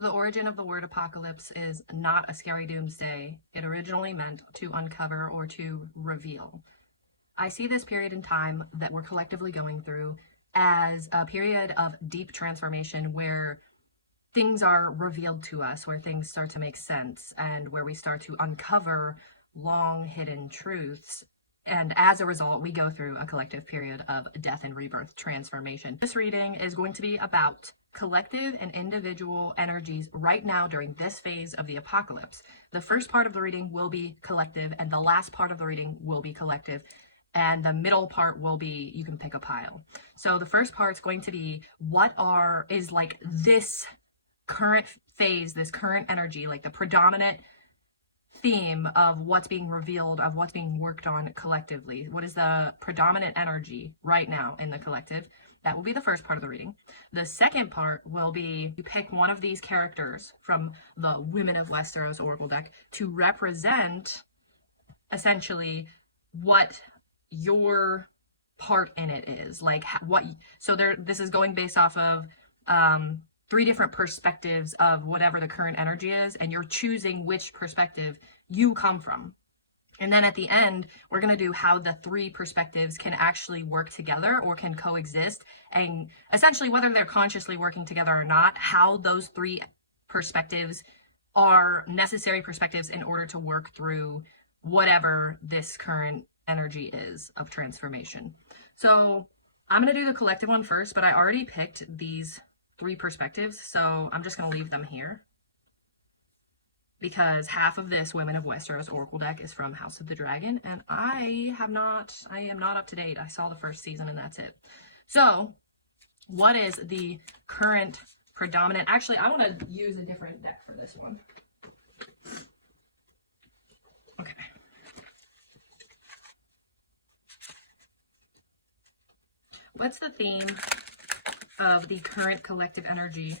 The origin of the word apocalypse is not a scary doomsday. It originally meant to uncover or to reveal. I see this period in time that we're collectively going through as a period of deep transformation where things are revealed to us, where things start to make sense, and where we start to uncover long hidden truths. And as a result, we go through a collective period of death and rebirth transformation. This reading is going to be about collective and individual energies right now during this phase of the apocalypse. The first part of the reading will be collective, and the last part of the reading will be collective. And the middle part will be, you can pick a pile. So the first part's going to be is like this current phase, this current energy, like the predominant theme of what's being revealed, of what's being worked on collectively. What is the predominant energy right now in the collective? That will be the first part of the reading. The second part will be, you pick one of these characters from the Women of Westeros Oracle deck to represent essentially what your part in it is. Like this is going based off of 3 different perspectives of whatever the current energy is, and you're choosing which perspective you come from. And then at the end, we're going to do how the 3 perspectives can actually work together or can coexist, and essentially whether they're consciously working together or not, how those 3 perspectives are necessary perspectives in order to work through whatever this current energy is of transformation. So I'm going to do the collective one first, but I already picked these 3 perspectives, so I'm just going to leave them here, because half of this Women of Westeros Oracle deck is from House of the Dragon, and I am not up to date. I saw the first season and that's it. So what is the current predominant? Actually, I want to use a different deck for this one. Okay. What's the theme of the current collective energy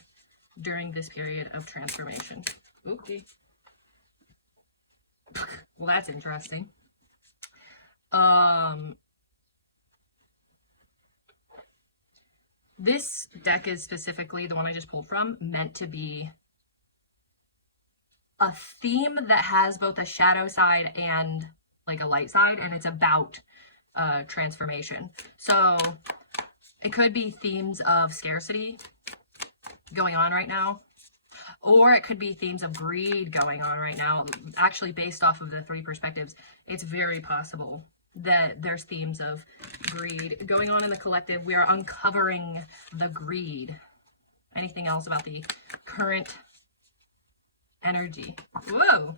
during this period of transformation? Oopsie. Well, that's interesting. This deck is specifically, the one I just pulled from, meant to be a theme that has both a shadow side and like a light side, and it's about transformation. So it could be themes of scarcity going on right now, or it could be themes of greed going on right now. Actually, based off of the 3 perspectives, it's very possible that there's themes of greed going on in the collective. We are uncovering the greed. Anything else about the current energy? Whoa!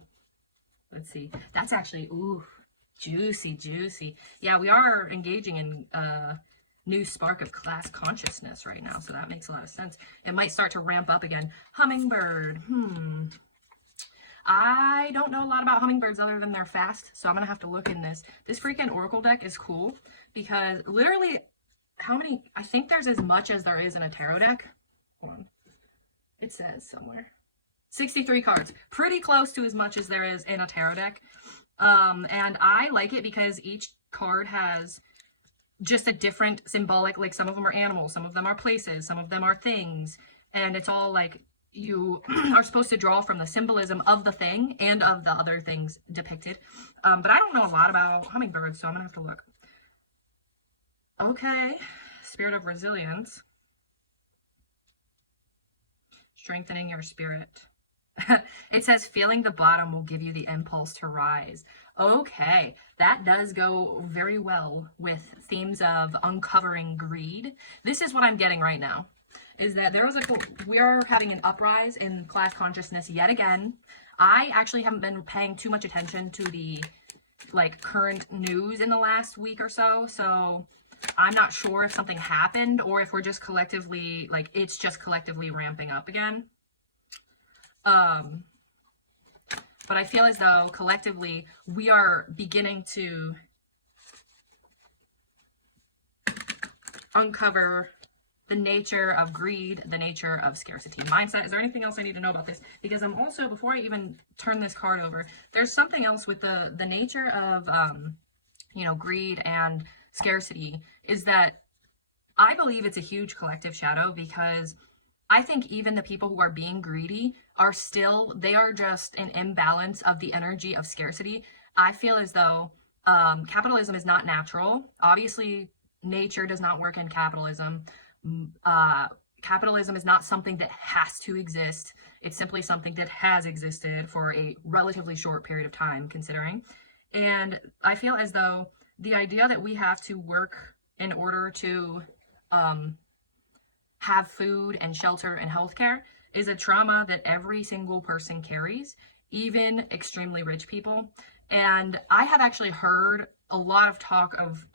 Let's see. That's actually, ooh, juicy, juicy. Yeah, we are engaging in new spark of class consciousness right now, so that makes a lot of sense. It might start to ramp up again. Hummingbird. I don't know a lot about hummingbirds other than they're fast, so I'm gonna have to look in this. This freaking Oracle deck is cool because literally, I think there's as much as there is in a tarot deck. Hold on. It says somewhere. 63 cards. Pretty close to as much as there is in a tarot deck. And I like it because each card has just a different symbolic, like some of them are animals, some of them are places, some of them are things, and it's all like you are supposed to draw from the symbolism of the thing and of the other things depicted. But I don't know a lot about hummingbirds, so I'm gonna have to look. Okay, spirit of resilience, strengthening your spirit. It says feeling the bottom will give you the impulse to rise. Okay, that does go very well with themes of uncovering greed. This is what I'm getting right now, is that we are having an uprise in class consciousness yet again. I actually haven't been paying too much attention to the current news in the last week or so, so I'm not sure if something happened or if we're just collectively, it's just collectively ramping up again. But I feel as though collectively we are beginning to uncover the nature of greed, the nature of scarcity mindset. Is there anything else I need to know about this? Because I'm also, before I even turn this card over, there's something else with the nature of, greed and scarcity, is that I believe it's a huge collective shadow, because I think even the people who are being greedy are still, they are just an imbalance of the energy of scarcity. I feel as though capitalism is not natural. Obviously, nature does not work in capitalism. Capitalism is not something that has to exist. It's simply something that has existed for a relatively short period of time, considering. And I feel as though the idea that we have to work in order to have food and shelter and healthcare is a trauma that every single person carries, even extremely rich people. And I have actually heard a lot of talk of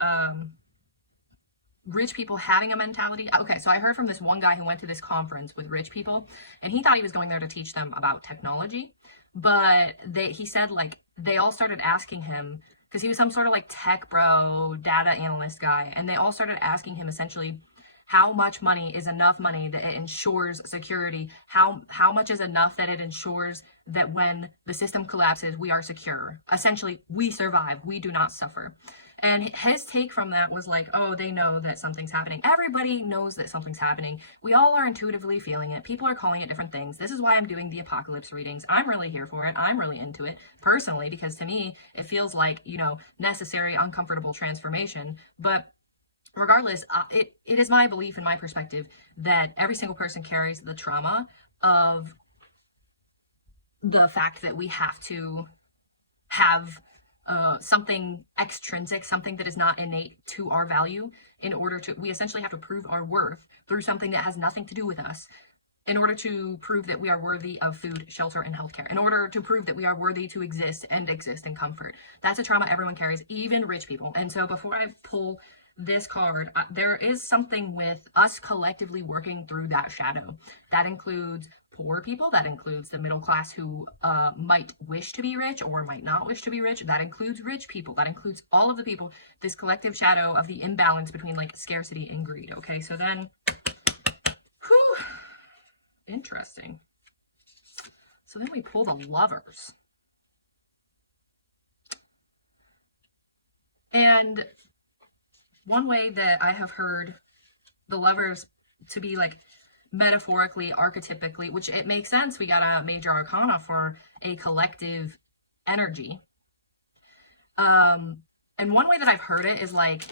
rich people having a mentality. Okay, so I heard from this one guy who went to this conference with rich people, and he thought he was going there to teach them about technology. But he said, like, they all started asking him, because he was some sort of like tech bro, data analyst guy, and they all started asking him essentially, how much money is enough money that it ensures security? How much is enough that it ensures that when the system collapses, we are secure? Essentially, we survive. We do not suffer. And his take from that was like, oh, they know that something's happening. Everybody knows that something's happening. We all are intuitively feeling it. People are calling it different things. This is why I'm doing the apocalypse readings. I'm really here for it. I'm really into it personally, because to me, it feels like, you know, necessary, uncomfortable transformation. But regardless, it is my belief and my perspective that every single person carries the trauma of the fact that we have to have something extrinsic, something that is not innate to our value, in order to, we essentially have to prove our worth through something that has nothing to do with us, in order to prove that we are worthy of food, shelter, and healthcare, in order to prove that we are worthy to exist and exist in comfort. That's a trauma everyone carries, even rich people. And so before I pull this card, there is something with us collectively working through that shadow. That includes poor people, that includes the middle class who might wish to be rich or might not wish to be rich, that includes rich people, that includes all of the people, this collective shadow of the imbalance between like scarcity and greed. Okay, so then, whew, interesting. So then we pull the Lovers. And one way that I have heard the Lovers to be like metaphorically, archetypically, which it makes sense, we got a major arcana for a collective energy. And one way that I've heard it is like,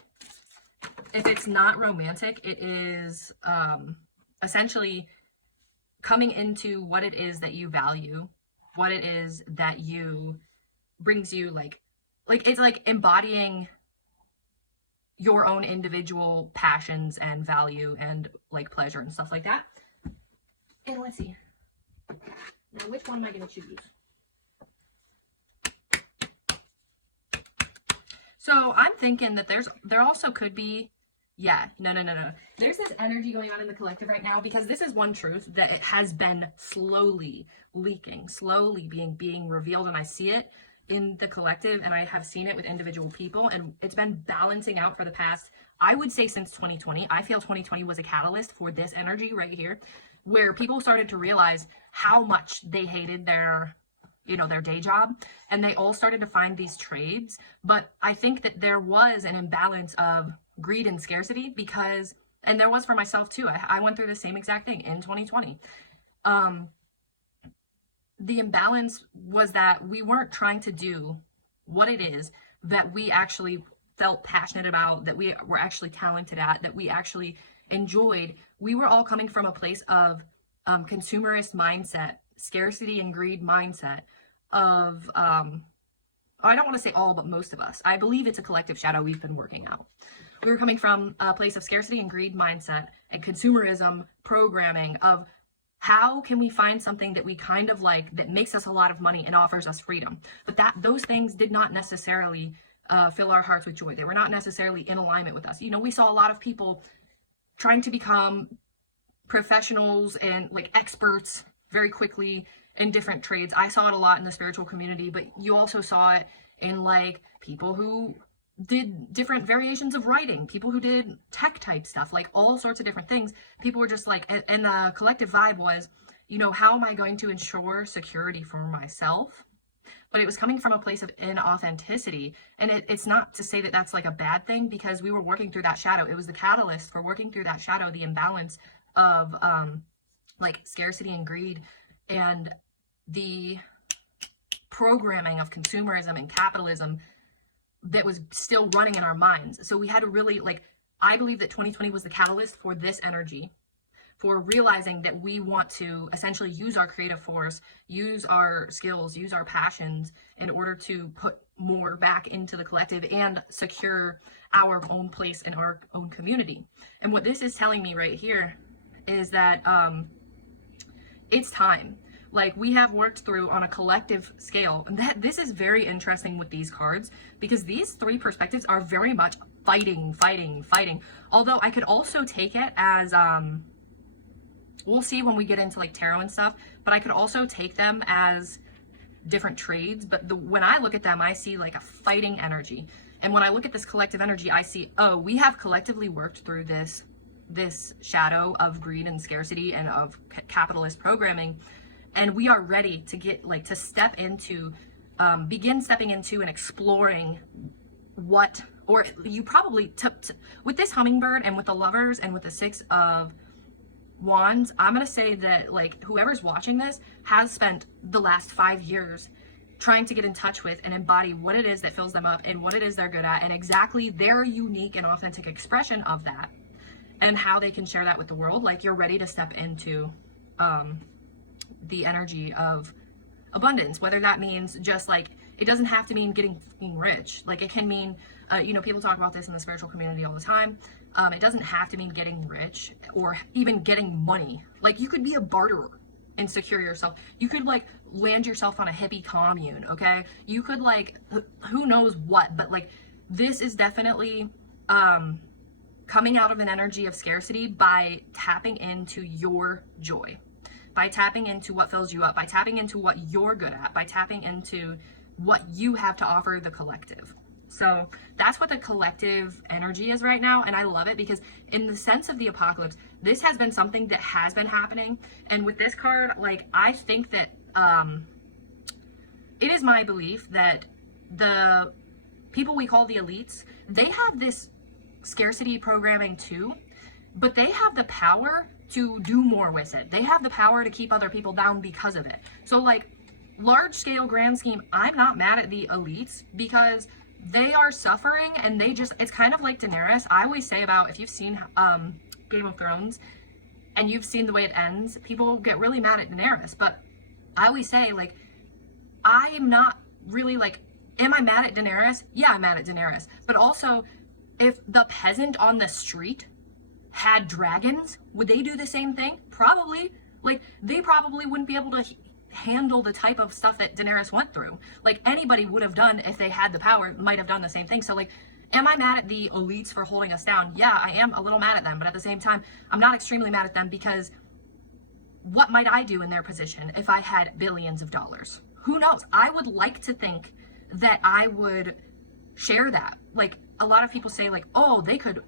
if it's not romantic, it is essentially coming into what it is that you value, what it is that you brings you like it's like embodying your own individual passions and value and like pleasure and stuff like that. And let's see. Now, which one am I going to choose? So I'm thinking that there also could be, yeah, no. There's this energy going on in the collective right now, because this is one truth that it has been slowly leaking, slowly being revealed, and I see it in the collective, and I have seen it with individual people, and it's been balancing out for the past, I would say, since 2020. I feel 2020 was a catalyst for this energy right here, where people started to realize how much they hated their, you know, their day job, and they all started to find these trades. But I think that there was an imbalance of greed and scarcity, because, and there was for myself too, I went through the same exact thing in 2020. The imbalance was that we weren't trying to do what it is that we actually felt passionate about, that we were actually talented at, that we actually enjoyed. We were all coming from a place of consumerist mindset, scarcity and greed mindset of, I don't want to say all, but most of us. I believe it's a collective shadow we've been working out. We were coming from a place of scarcity and greed mindset and consumerism programming of, how can we find something that we kind of like, that makes us a lot of money and offers us freedom? But those things did not necessarily fill our hearts with joy. They were not necessarily in alignment with us. You know, we saw a lot of people trying to become professionals and like experts very quickly in different trades. I saw it a lot in the spiritual community, but you also saw it in like people who did different variations of writing, people who did tech type stuff, like all sorts of different things. People were just like, and the collective vibe was, you know, how am I going to ensure security for myself? But it was coming from a place of inauthenticity. And it's not to say that that's like a bad thing, because we were working through that shadow. It was the catalyst for working through that shadow, the imbalance of like scarcity and greed and the programming of consumerism and capitalism that was still running in our minds. So we had to really, like, I believe that 2020 was the catalyst for this energy, for realizing that we want to essentially use our creative force, use our skills, use our passions in order to put more back into the collective and secure our own place in our own community. And what this is telling me right here is that it's time. Like, we have worked through on a collective scale, and that this is very interesting with these cards, because these three perspectives are very much fighting. Although I could also take it as we'll see when we get into like tarot and stuff, but I could also take them as different trades. But when I look at them, I see like a fighting energy. And when I look at this collective energy, I see, oh, we have collectively worked through this shadow of greed and scarcity and of capitalist programming, and we are ready to get, like, to step into, begin stepping into and exploring what, or you probably, with this hummingbird and with the lovers and with the Six of Wands, I'm going to say that, like, whoever's watching this has spent the last 5 years trying to get in touch with and embody what it is that fills them up and what it is they're good at and exactly their unique and authentic expression of that and how they can share that with the world. Like, you're ready to step into, the energy of abundance, whether that means just like, it doesn't have to mean getting rich. Like, it can mean, people talk about this in the spiritual community all the time. It doesn't have to mean getting rich or even getting money. Like, you could be a barterer and secure yourself. You could like land yourself on a hippie commune. Okay. You could like, who knows what, but like, this is definitely, coming out of an energy of scarcity by tapping into your joy, by tapping into what fills you up, by tapping into what you're good at, by tapping into what you have to offer the collective. So that's what the collective energy is right now. And I love it because in the sense of the apocalypse, this has been something that has been happening. And with this card, like, I think that it is my belief that the people we call the elites, they have this scarcity programming too, but they have the power to do more with it. They have the power to keep other people down because of it. So like, large scale, grand scheme, I'm not mad at the elites because they are suffering and they just, it's kind of like Daenerys. I always say about, if you've seen Game of Thrones and you've seen the way it ends, people get really mad at Daenerys, but I always say, like, I'm not really like, am I mad at Daenerys? Yeah, I'm mad at Daenerys. But also, if the peasant on the street had dragons, would they do the same thing? Probably. Like, they probably wouldn't be able to handle the type of stuff that Daenerys went through. Like, anybody would have done, if they had the power, might have done the same thing. So like, am I mad at the elites for holding us down? Yeah, I am a little mad at them, but at the same time, I'm not extremely mad at them because what might I do in their position if I had billions of dollars? Who knows? I would like to think that I would share that. Like, a lot of people say, like, oh, they could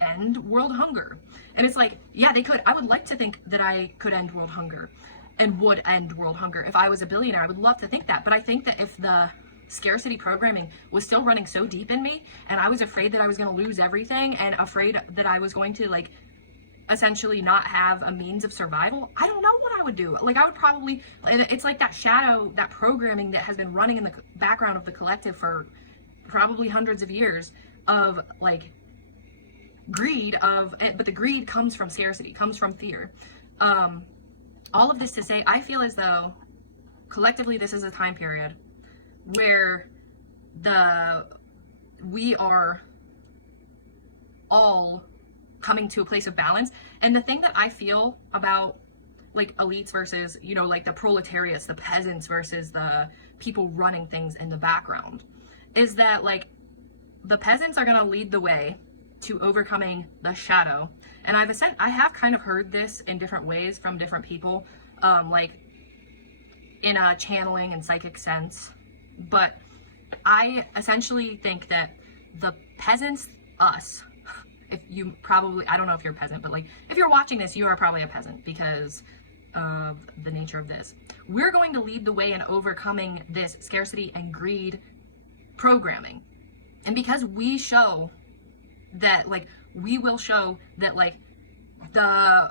end world hunger. And it's like, yeah, they could. I would like to think that I could end world hunger and would end world hunger. If I was a billionaire, I would love to think that. But I think that if the scarcity programming was still running so deep in me and I was afraid that I was going to lose everything and afraid that I was going to, like, essentially not have a means of survival, I don't know what I would do. Like, I would probably, it's like that shadow, that programming that has been running in the background of the collective for probably hundreds of years of, like, greed but the greed comes from scarcity, comes from fear. All of this to say, I feel as though collectively this is a time period where we are all coming to a place of balance. And the thing that I feel about, like, elites versus, like, the proletariats, the peasants versus the people running things in the background, is that, like, the peasants are going to lead the way to overcoming the shadow. And I have kind of heard this in different ways from different people, like in a channeling and psychic sense. But I essentially think that the peasants, us, if you probably, I don't know if you're a peasant, but like, if you're watching this, you are probably a peasant because of the nature of this. We're going to lead the way in overcoming this scarcity and greed programming. And because we show that, like, we will show that, like, the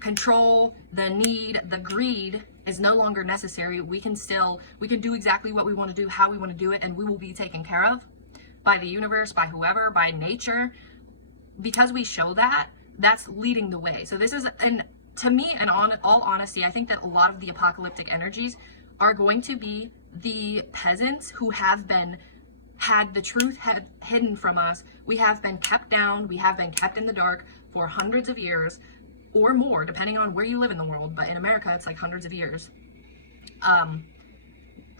control, the need, the greed is no longer necessary. We can do exactly what we want to do, how we want to do it, and we will be taken care of by the universe, by whoever, by nature. Because we show that, that's leading the way. So this is, and to me, and on all honesty, I think that a lot of the apocalyptic energies are going to be the peasants who have been had the truth hidden from us. We have been kept down, we have been kept in the dark for hundreds of years or more, depending on where you live in the world, but in America it's like hundreds of years.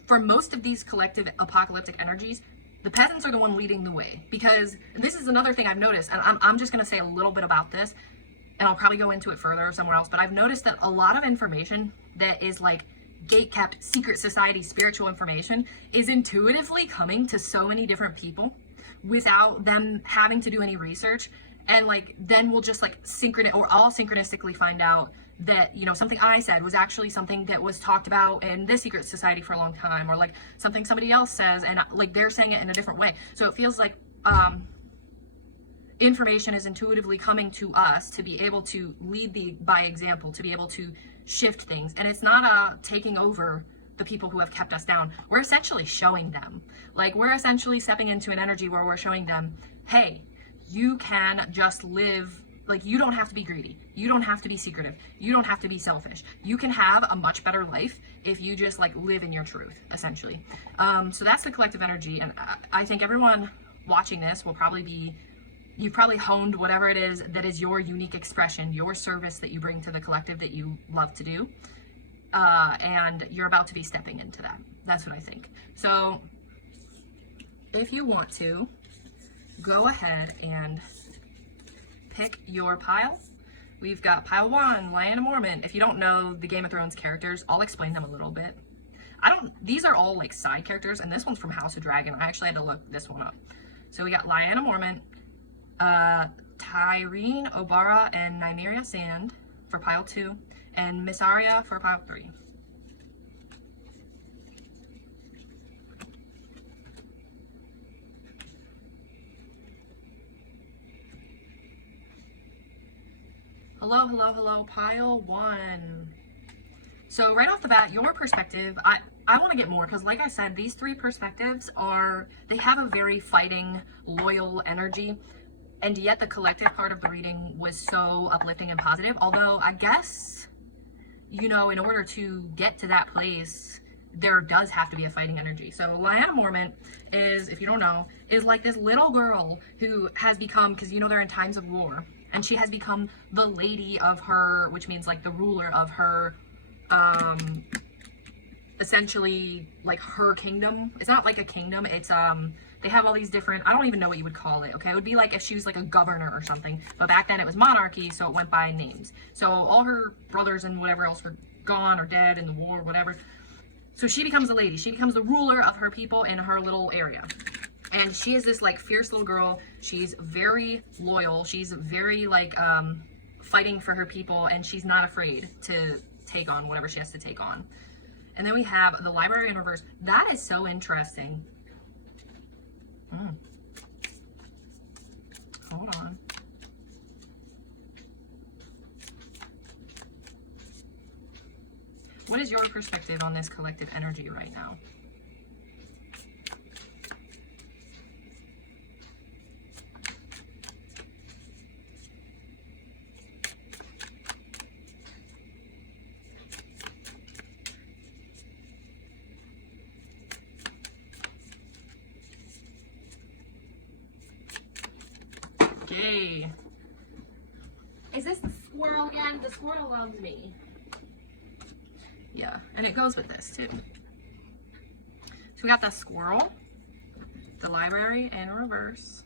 For most of these collective apocalyptic energies, the peasants are the one leading the way, because this is another thing I've noticed, and I'm just going to say a little bit about this, and I'll probably go into it further somewhere else, but I've noticed that a lot of information that is like gate-kept secret society spiritual information is intuitively coming to so many different people without them having to do any research, and like then we'll just like all synchronistically find out that, you know, something I said was actually something that was talked about in this secret society for a long time, or like something somebody else says and like they're saying it in a different way. So it feels like information is intuitively coming to us to be able to lead by example, to be able to shift things. And it's not taking over the people who have kept us down. We're essentially showing them, like we're essentially stepping into an energy where we're showing them, hey, you can just live, like you don't have to be greedy, you don't have to be secretive, you don't have to be selfish, you can have a much better life if you just like live in your truth, essentially. So that's the collective energy, and I think everyone watching this will probably be, you've probably honed whatever it is that is your unique expression, your service that you bring to the collective that you love to do, and you're about to be stepping into that. That's what I think. So if you want to, go ahead and pick your pile. We've got pile 1, Lyanna Mormont. If you don't know the Game of Thrones characters, I'll explain them a little bit. These are all like side characters, and this one's from House of Dragon. I actually had to look this one up. So we got Lyanna Mormont, Tyrene Obara and Nymeria Sand for pile 2, and Miss Arya for pile 3. Hello, hello, hello, pile 1. So right off the bat, your perspective, I want to get more, because like I said, these 3 perspectives they have a very fighting, loyal energy, and yet the collective part of the reading was so uplifting and positive. Although I guess, you know, in order to get to that place, there does have to be a fighting energy. So Lyanna Mormont is, if you don't know, is like this little girl who has become, because you know they're in times of war, and she has become the lady of her, which means like the ruler of her, essentially like her kingdom. It's not like a kingdom, it's they have all these different, I don't even know what you would call it, okay? It would be like if she was like a governor or something, but back then it was monarchy, so it went by names. So all her brothers and whatever else were gone or dead in the war, whatever. So she becomes a lady, she becomes the ruler of her people in her little area. And she is this like fierce little girl. She's very loyal. She's very like fighting for her people, and she's not afraid to take on whatever she has to take on. And then we have the library in reverse. That is so interesting. Hold on. What is your perspective on this collective energy right now? Okay. Is this the squirrel again? The squirrel loves me. Yeah, and it goes with this too. So we got the squirrel, the library in reverse.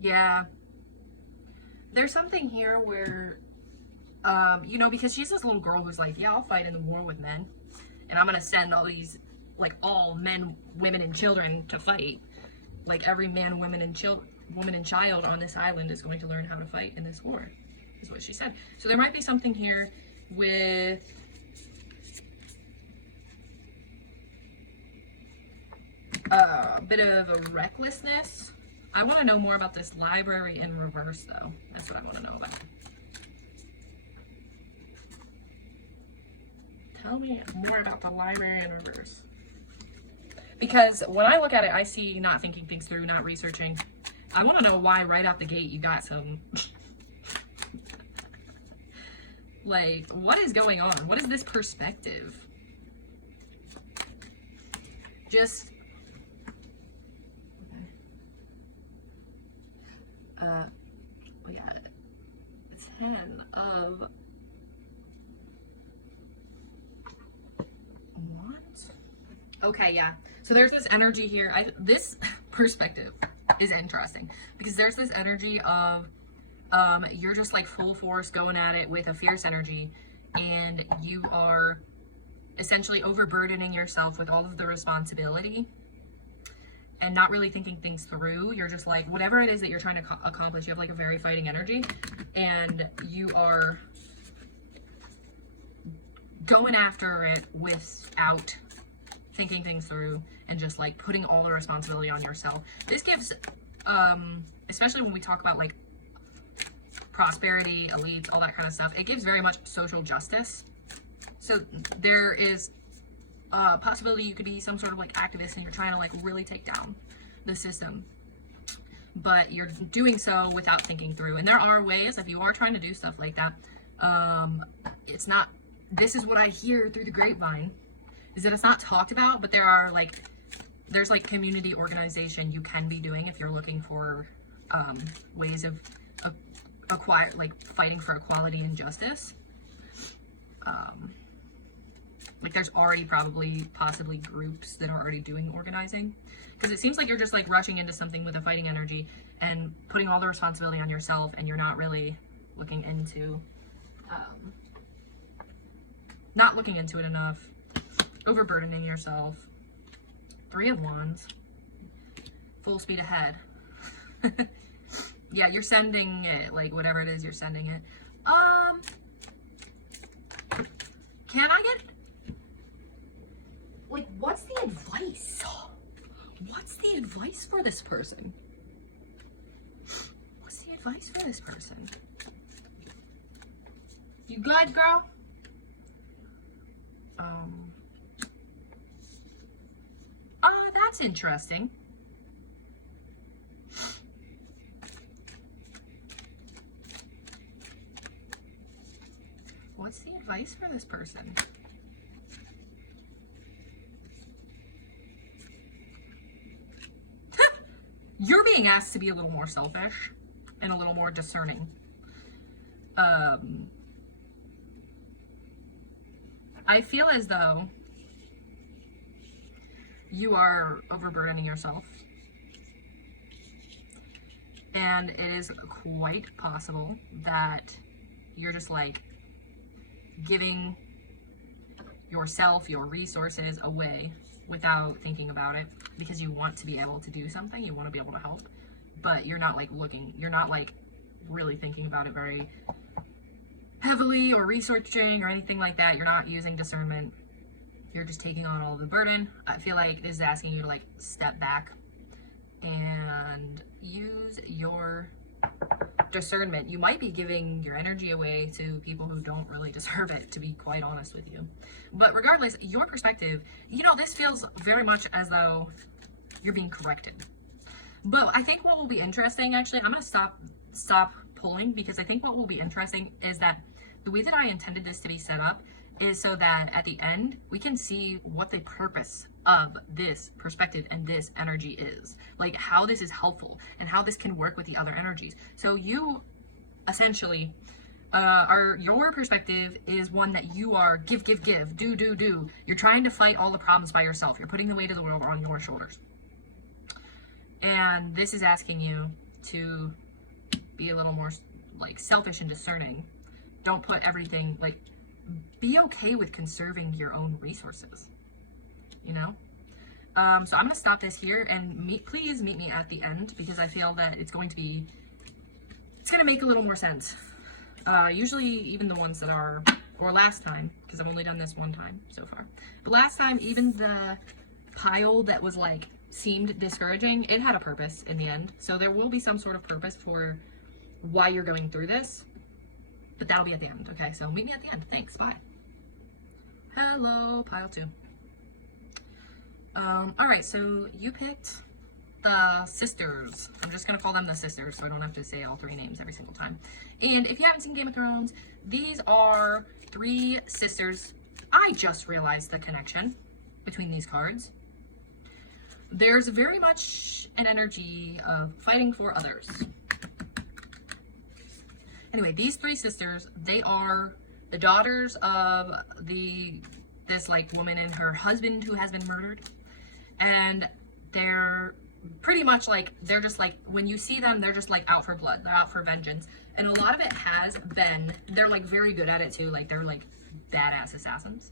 Yeah. There's something here where you know, because she's this little girl who's like, yeah, I'll fight in the war with men, and I'm gonna send all these, like, all men, women, and children to fight. Like, every man, woman, and child on this island is going to learn how to fight in this war, is what she said. So there might be something here with a bit of a recklessness. I want to know more about this library in reverse, though. That's what I want to know about. Tell me more about the library in reverse. Because when I look at it, I see not thinking things through, not researching. I want to know why right out the gate you got some... like, what is going on? What is this perspective? Just... we got 10 of... What? Okay, yeah. So there's this energy here. This perspective is interesting because there's this energy of you're just like full force going at it with a fierce energy, and you are essentially overburdening yourself with all of the responsibility and not really thinking things through. You're just like, whatever it is that you're trying to accomplish, you have like a very fighting energy, and you are going after it without thinking things through and just like putting all the responsibility on yourself. This gives, especially when we talk about like prosperity, elites, all that kind of stuff, it gives very much social justice. So there is a possibility you could be some sort of like activist and you're trying to like really take down the system, but you're doing so without thinking through. And there are ways, if you are trying to do stuff like that, it's not, this is what I hear through the grapevine, is that it's not talked about, but there are like, there's like community organization you can be doing if you're looking for ways of fighting for equality and justice. Like there's already possibly groups that are already doing organizing, because it seems like you're just like rushing into something with a fighting energy and putting all the responsibility on yourself, and you're not really looking into it enough, overburdening yourself. 3 of Wands, full speed ahead. Yeah, you're sending it, like whatever it is, you're sending it. Can I get, like, what's the advice? What's the advice for this person? What's the advice for this person? You good, girl? That's interesting. What's the advice for this person? You're being asked to be a little more selfish and a little more discerning. I feel as though you are overburdening yourself, and it is quite possible that you're just like giving yourself, your resources away without thinking about it, because you want to be able to do something, you want to be able to help, but you're not like you're not like really thinking about it very heavily or researching or anything like that. You're not using discernment. You're just taking on all the burden. I feel like this is asking you to like step back and use your discernment. You might be giving your energy away to people who don't really deserve it, to be quite honest with you. But regardless, your perspective, you know, this feels very much as though you're being corrected. But I think what will be interesting, actually, I'm going to stop pulling, because I think what will be interesting is that the way that I intended this to be set up is so that at the end we can see what the purpose of this perspective and this energy is, like how this is helpful and how this can work with the other energies. So you essentially your perspective is one that you are give, do. You're trying to fight all the problems by yourself. You're putting the weight of the world on your shoulders, and this is asking you to be a little more like selfish and discerning. Don't put everything, like, be okay with conserving your own resources, you know? So I'm going to stop this here, and please meet me at the end, because I feel that it's going to make a little more sense. Usually even the ones that are, or last time, because I've only done this one time so far, but last time, even the pile that was like seemed discouraging, it had a purpose in the end. So there will be some sort of purpose for why you're going through this, but that'll be at the end. Okay, so meet me at the end. Thanks, bye. Hello, pile 2. All right, so you picked the sisters. I'm just gonna call them the sisters so I don't have to say all 3 names every single time. And if you haven't seen Game of Thrones, these are 3 sisters. I just realized the connection between these cards. There's very much an energy of fighting for others. Anyway, these 3 sisters, they are the daughters of this like woman and her husband who has been murdered. And they're pretty much like, they're just like, when you see them, they're just like out for blood. They're out for vengeance. And a lot of it has been, they're like very good at it too. Like they're like badass assassins.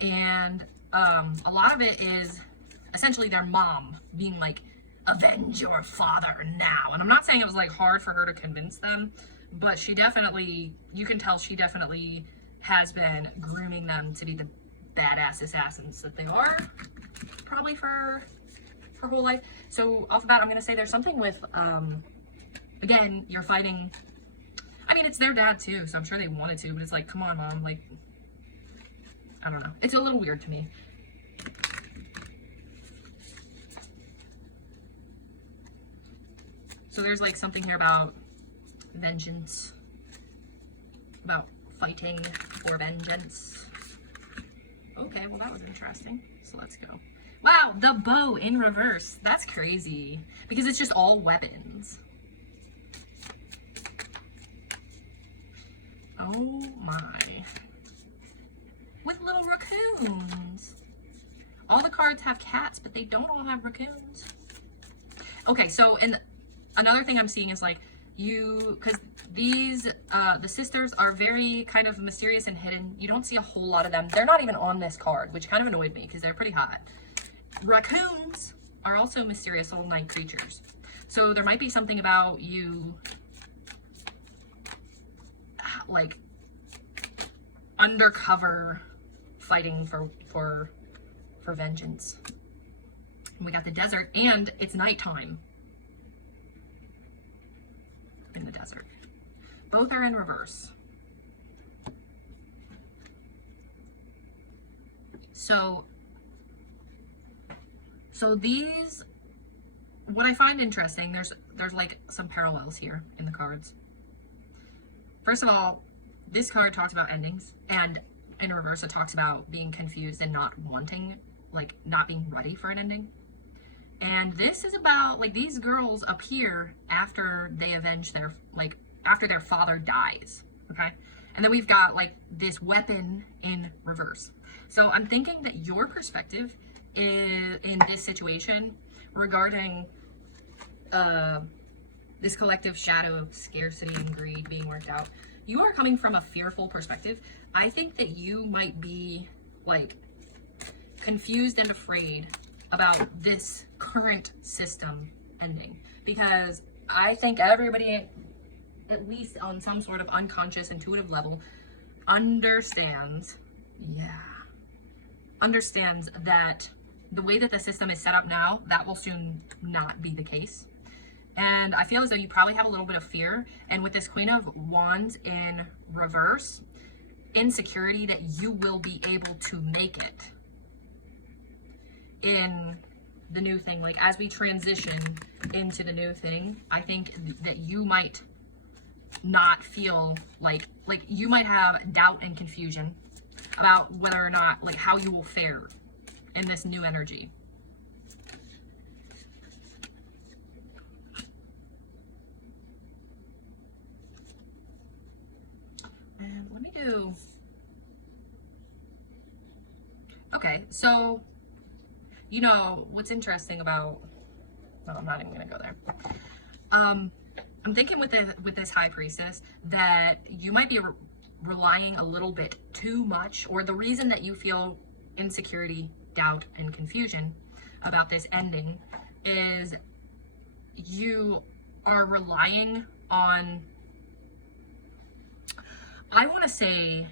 And a lot of it is essentially their mom being like, avenge your father now. And I'm not saying it was like hard for her to convince them, but she definitely, you can tell she definitely has been grooming them to be the badass assassins that they are, probably for her whole life. So off the bat, I'm gonna say there's something with, again, you're fighting, I mean, it's their dad too, so I'm sure they wanted to, but it's like, come on, mom, like, I don't know. It's a little weird to me. So there's like something here about vengeance, about fighting for vengeance. Okay, well that was interesting. So let's go. Wow, the bow in reverse. That's crazy because it's just all weapons. Oh my. With little raccoons. All the cards have cats, but they don't all have raccoons. Okay, so another thing I'm seeing is like because these, the sisters are very kind of mysterious and hidden. You don't see a whole lot of them. They're not even on this card, which kind of annoyed me because they're pretty hot. Raccoons are also mysterious little night creatures. So there might be something about you, like, undercover fighting for vengeance. And we got the desert, and it's nighttime in the desert. Both are in reverse. So these, what I find interesting, there's like some parallels here in the cards. First of all, this card talks about endings, and in reverse it talks about being confused and not wanting, like not being ready for an ending. And this is about, like, these girls appear after they avenge their, like, after their father dies, okay? And then we've got, like, this weapon in reverse. So I'm thinking that your perspective is, in this situation regarding this collective shadow of scarcity and greed being worked out, you are coming from a fearful perspective. I think that you might be, like, confused and afraid about this current system ending, because I think everybody, at least on some sort of unconscious intuitive level, understands that the way that the system is set up now, that will soon not be the case. And I feel as though you probably have a little bit of fear, and with this Queen of Wands in reverse, insecurity that you will be able to make it in the new thing. Like, as we transition into the new thing, I think that you might not feel like you might have doubt and confusion about whether or not, like, how you will fare in this new energy. And let me do, okay, so you know what's interesting about, no, I'm not even gonna go there. I'm thinking with this High Priestess that you might be relying a little bit too much, or the reason that you feel insecurity, doubt, and confusion about this ending is you are relying on, I want to say,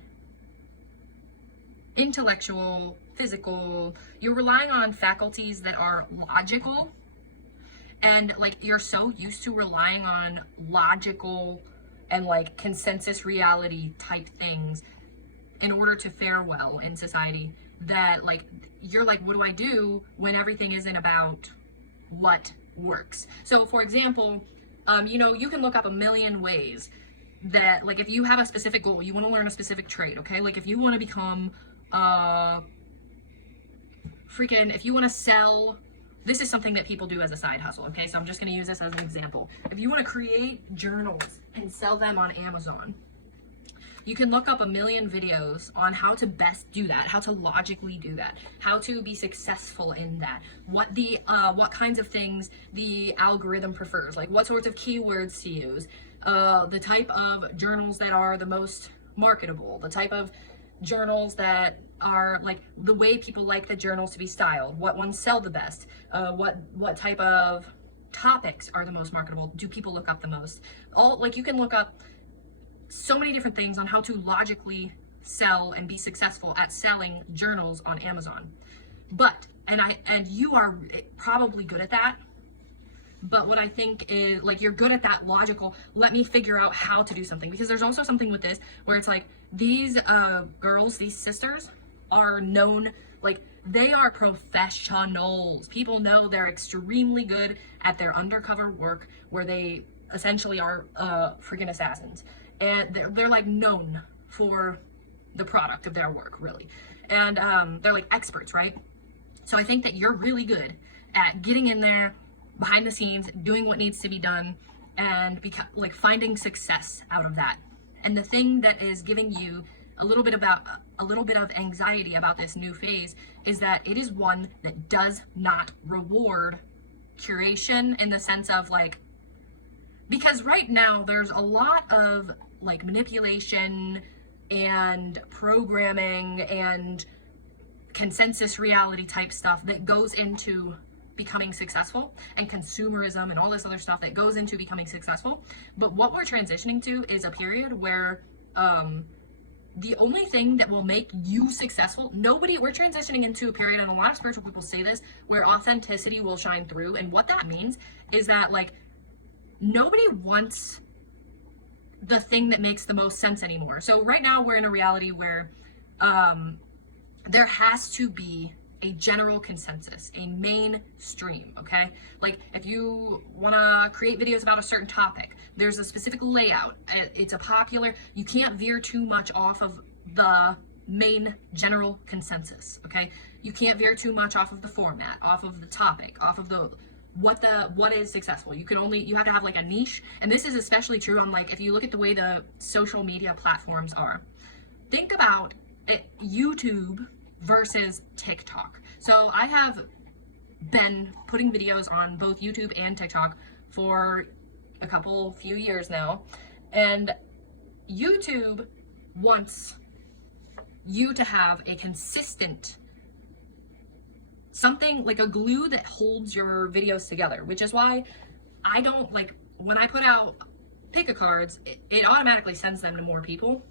intellectual physical. You're relying on faculties that are logical, and like you're so used to relying on logical and like consensus reality type things in order to fare well in society that like you're like, what do I do when everything isn't about what works? So for example, you can look up a million ways that, like, if you have a specific goal, you want to learn a specific trade, okay? Like if you want to become if you want to sell, this is something that people do as a side hustle, okay? So I'm just going to use this as an example. If you want to create journals and sell them on Amazon, you can look up a million videos on how to best do that, how to logically do that, how to be successful in that, what kinds of things the algorithm prefers, like what sorts of keywords to use, the type of journals that are the most marketable, the type of journals that are like the way people like the journals to be styled, what ones sell the best, what type of topics are the most marketable, do people look up the most. You can look up so many different things on how to logically sell and be successful at selling journals on Amazon. And you are probably good at that. But what I think is, like, you're good at that logical, let me figure out how to do something. Because there's also something with this where it's like these girls, these sisters are known, like they are professionals. People know they're extremely good at their undercover work where they essentially are freaking assassins. And they're like known for the product of their work, really. And they're like experts, right? So I think that you're really good at getting in there behind the scenes, doing what needs to be done, and finding success out of that. And the thing that is giving you a little bit of anxiety about this new phase is that it is one that does not reward curation in the sense of like, because right now there's a lot of like manipulation and programming and consensus reality type stuff that goes into becoming successful, and consumerism and all this other stuff that goes into becoming successful. But what we're transitioning to is a period where the only thing that will make you successful, we're transitioning into a period, and a lot of spiritual people say this, where authenticity will shine through. And what that means is that like nobody wants the thing that makes the most sense anymore. So right now we're in a reality where there has to be a general consensus, a mainstream, okay? Like if you want to create videos about a certain topic, there's a specific layout. It's a popular, you can't veer too much off of the main general consensus, okay? You can't veer too much off of the format, off of the topic, off of what is successful. You have to have like a niche. And this is especially true on like, if you look at the way the social media platforms are. Think about YouTube versus TikTok. So I have been putting videos on both YouTube and TikTok for a few years now. And YouTube wants you to have a consistent something like a glue that holds your videos together, which is why I don't like when I put out pick-a-cards, it automatically sends them to more people.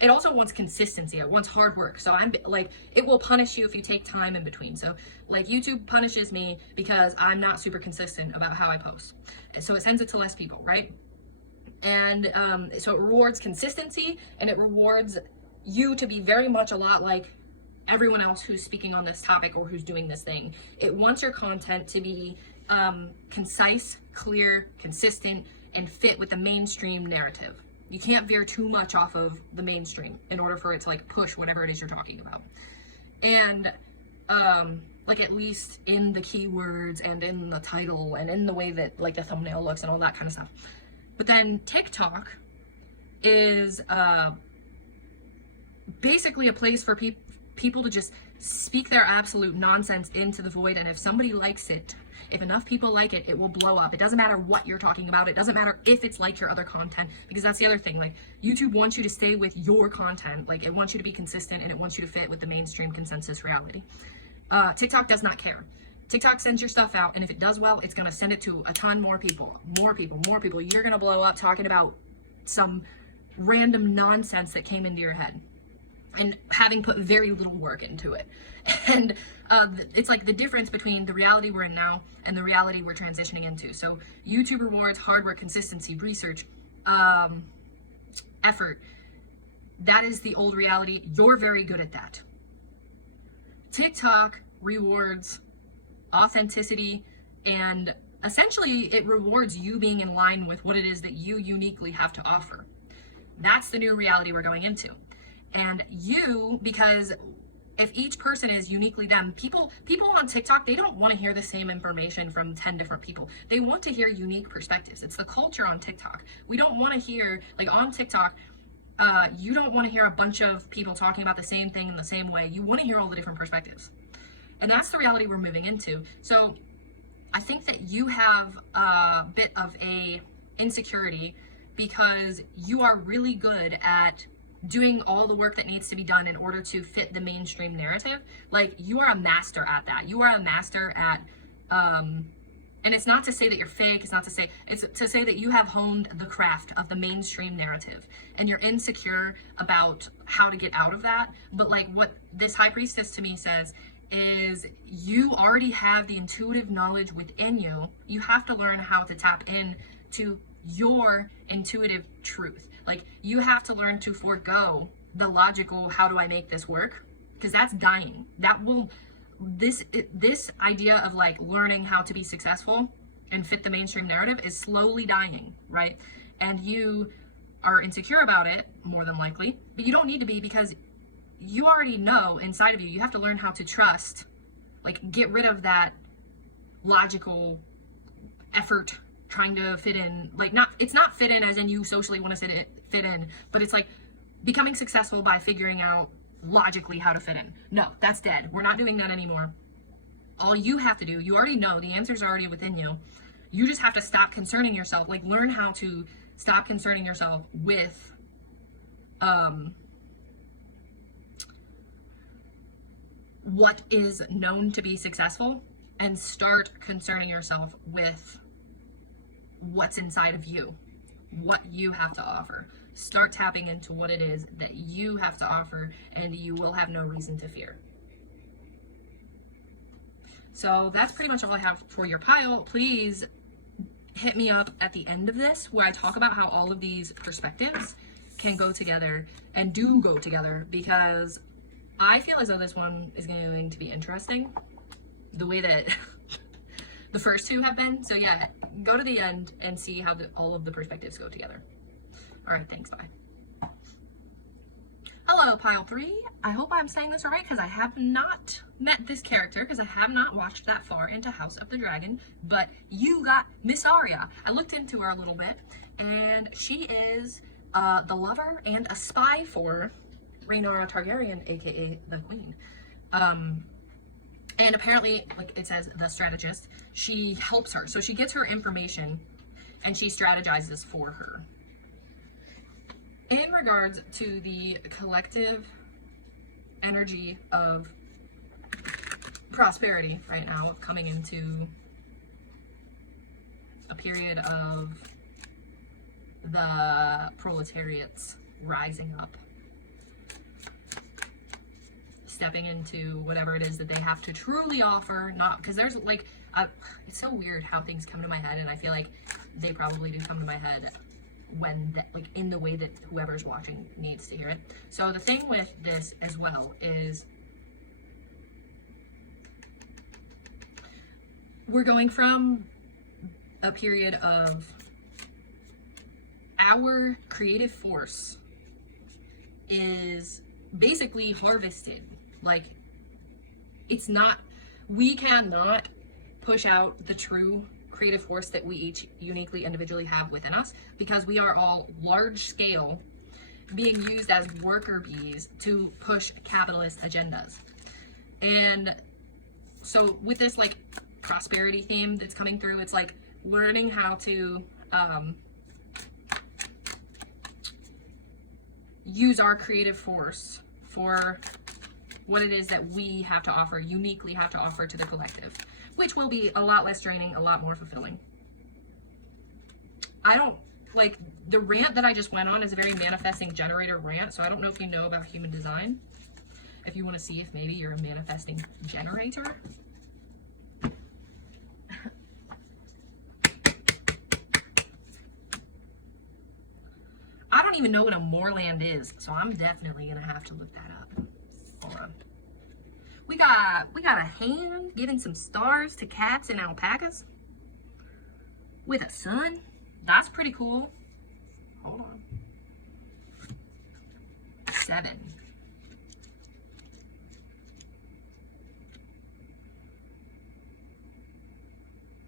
It also wants consistency. It wants hard work. So I'm like, it will punish you if you take time in between. So like YouTube punishes me because I'm not super consistent about how I post. So it sends it to less people, right? And so it rewards consistency, and it rewards you to be very much a lot like everyone else who's speaking on this topic or who's doing this thing. It wants your content to be concise, clear, consistent, and fit with the mainstream narrative. You can't veer too much off of the mainstream in order for it to like push whatever it is you're talking about. And like at least in the keywords and in the title and in the way that like the thumbnail looks and all that kind of stuff. But then TikTok is basically a place for people to just speak their absolute nonsense into the void. And if somebody likes it, if enough people like it, it will blow up. It doesn't matter what you're talking about. It doesn't matter if it's like your other content, because that's the other thing. Like YouTube wants you to stay with your content. Like it wants you to be consistent, and it wants you to fit with the mainstream consensus reality. TikTok does not care. TikTok sends your stuff out, and if it does well, it's going to send it to a ton more people. You're going to blow up talking about some random nonsense that came into your head. and having put very little work into it. And it's like the difference between the reality we're in now and the reality we're transitioning into. So YouTube rewards hard work, consistency, research, effort. That is the old reality. You're very good at that. TikTok rewards authenticity, and essentially it rewards you being in line with what it is that you uniquely have to offer. That's the new reality we're going into. And you, because if each person is uniquely them, people on TikTok, they don't want to hear the same information from 10 different people. They want to hear unique perspectives. It's the culture on TikTok. We don't want to hear, like on TikTok, you don't want to hear a bunch of people talking about the same thing in the same way. You want to hear all the different perspectives. And that's the reality we're moving into. So I think that you have a bit of a insecurity because you are really good at doing all the work that needs to be done in order to fit the mainstream narrative. Like, you are a master at that. You are a master at, and it's not to say that you're fake, it's to say that you have honed the craft of the mainstream narrative, and you're insecure about how to get out of that. But like what this high priestess to me says is, you already have the intuitive knowledge within you. You have to learn how to tap in to your intuitive truth. Like, you have to learn to forego the logical, how do I make this work? Because that's dying. That will, this idea of like learning how to be successful and fit the mainstream narrative is slowly dying, right? And you are insecure about it, more than likely, but you don't need to be, because you already know inside of you. You have to learn how to trust, like get rid of that logical effort trying to fit in. Like, it's not fit in as in you socially want to fit in, but it's like becoming successful by figuring out logically how to fit in. No, that's dead. We're not doing that anymore. All you have to do, you already know, the answers are already within you. You just have to stop concerning yourself, like learn how to stop concerning yourself with what is known to be successful, and start concerning yourself with what's inside of you, what you have to offer. Start tapping into what it is that you have to offer, and you will have no reason to fear. So that's pretty much all I have for your pile. Please hit me up at the end of this where I talk about how all of these perspectives can go together and do go together, because I feel as though this one is going to be interesting the way that the first two have been. So yeah, go to the end and see how all of the perspectives go together. All right, thanks, bye. Hello, pile 3. I hope I'm saying this all right, because I have not met this character, because I have not watched that far into House of the Dragon, but you got Miss Arya. I looked into her a little bit, and she is the lover and a spy for Rhaenyra Targaryen, aka the Queen. And apparently, like it says, the strategist, she helps her. So she gets her information and she strategizes for her. In regards to the collective energy of prosperity right now, coming into a period of the proletariats rising up, stepping into whatever it is that they have to truly offer, not because there's like it's so weird how things come to my head, and I feel like they probably do come to my head when like in the way that whoever's watching needs to hear it. So the thing with this as well is we're going from a period of our creative force is basically harvested. Like, it's not, we cannot push out the true creative force that we each uniquely individually have within us, because we are all large scale being used as worker bees to push capitalist agendas. And so with this like prosperity theme that's coming through, it's like learning how to use our creative force for what it is that we have to offer, uniquely have to offer to the collective, which will be a lot less draining, a lot more fulfilling. I don't like, the rant that I just went on is a very manifesting generator rant, so I don't know if you know about human design. If you want to see if maybe you're a manifesting generator. I don't even know what a moorland is, so I'm definitely gonna have to look that up. Hold on. We got a hand giving some stars to cats and alpacas with a sun. That's pretty cool. Hold on. 7.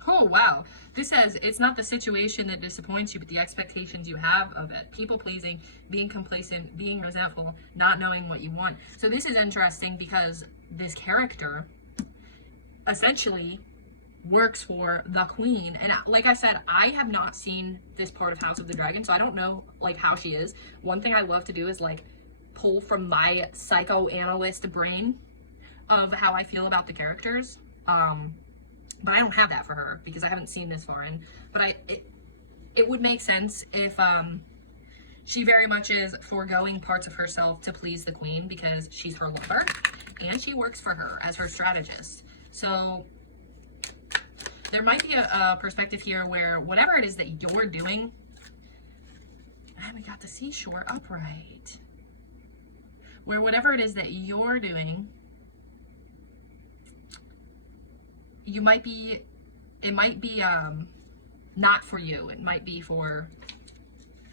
Oh, wow. This says, it's not the situation that disappoints you, but the expectations you have of it. People pleasing, being complacent, being resentful, not knowing what you want. So this is interesting because this character essentially works for the queen. And like I said, I have not seen this part of House of the Dragon, so I don't know like how she is. One thing I love to do is like pull from my psychoanalyst brain of how I feel about the characters. But I don't have that for her because I haven't seen this far in. But it would make sense if she very much is foregoing parts of herself to please the queen because she's her lover and she works for her as her strategist. So there might be a perspective here where whatever it is that you're doing, and we got the seashore upright, where whatever it is that you're doing, it might be not for you. It might be for,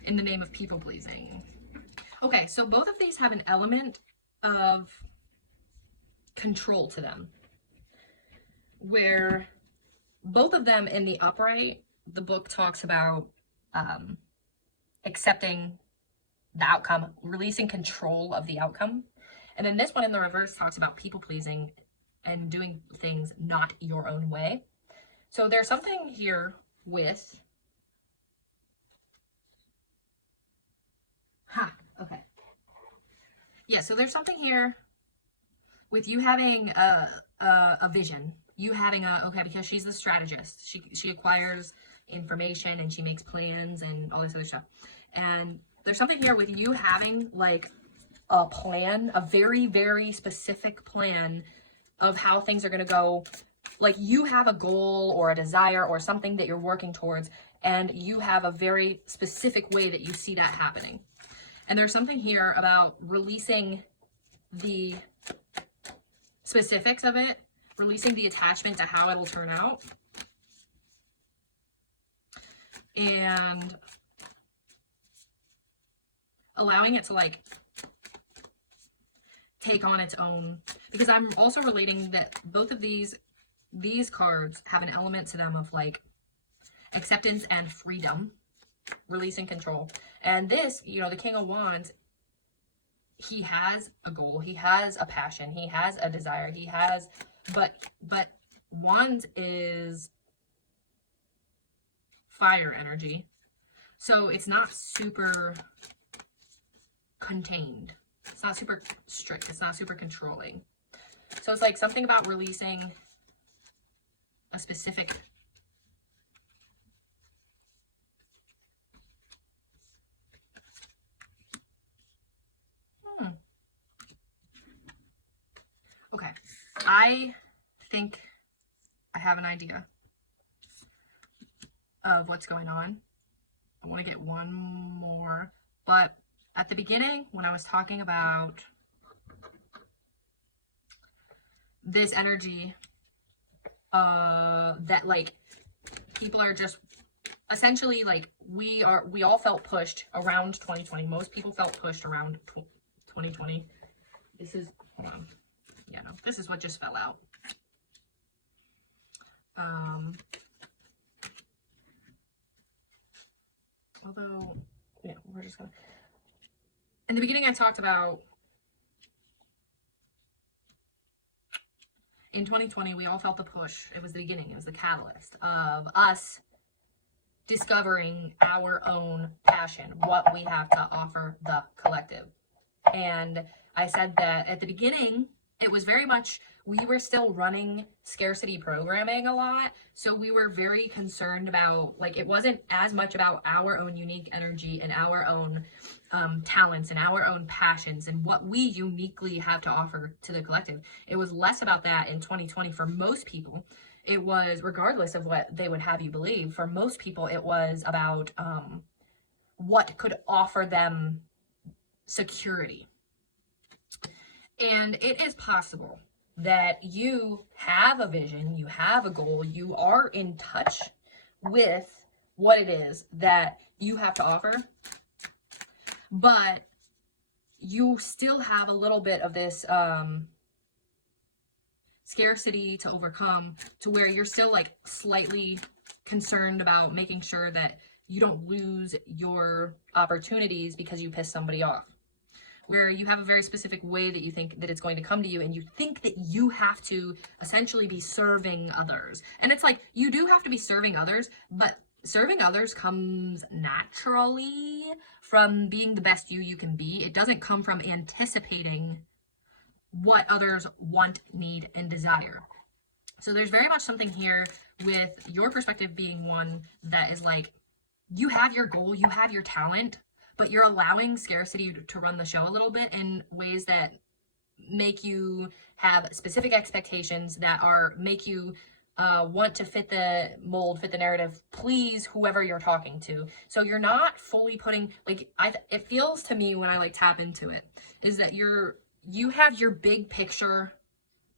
in the name of people pleasing. Okay, so both of these have an element of control to them, where both of them in the upright, the book talks about accepting the outcome, releasing control of the outcome. And then this one in the reverse talks about people pleasing and doing things not your own way. So there's something here with, okay. Yeah, so there's something here with you having a vision, you having okay, because she's the strategist. She acquires information and she makes plans and all this other stuff. And there's something here with you having like a plan, a very, very specific plan of how things are going to go. Like you have a goal or a desire or something that you're working towards, and you have a very specific way that you see that happening. And there's something here about releasing the specifics of it, releasing the attachment to how it'll turn out, and allowing it to like take on its own. Because I'm also relating that both of these cards have an element to them of like acceptance and freedom, releasing control. And this, you know, the King of Wands, he has a goal, he has a passion, he has a desire, he has, but Wands is fire energy. So it's not super contained. It's not super strict. It's not super controlling. So it's like something about releasing a specific Okay. I think I have an idea of what's going on. I want to get one more, but at the beginning, when I was talking about this energy, that like people are just essentially like we all felt pushed around 2020. Most people felt pushed around 2020. This is, hold on. Yeah, no, this is what just fell out. Although, yeah, we're just gonna, in the beginning I talked about in 2020 we all felt the push. It was the beginning, it was the catalyst of us discovering our own passion, what we have to offer the collective. And I said that at the beginning it was very much, we were still running scarcity programming a lot. So we were very concerned about, like, it wasn't as much about our own unique energy and our own talents and our own passions and what we uniquely have to offer to the collective. It was less about that in 2020 for most people. It was, regardless of what they would have you believe, for most people, it was about what could offer them security. And it is possible that you have a vision, you have a goal, you are in touch with what it is that you have to offer, but you still have a little bit of this scarcity to overcome, to where you're still like slightly concerned about making sure that you don't lose your opportunities because you piss somebody off. Where you have a very specific way that you think that it's going to come to you, and you think that you have to essentially be serving others. And it's like, you do have to be serving others, but serving others comes naturally from being the best you can be. It doesn't come from anticipating what others want, need, and desire. So there's very much something here with your perspective being one that is like, you have your goal, you have your talent, but you're allowing scarcity to run the show a little bit in ways that make you have specific expectations that make you want to fit the mold, fit the narrative, please whoever you're talking to. So you're not fully putting, like, it feels to me when I like tap into it, is that you have your big picture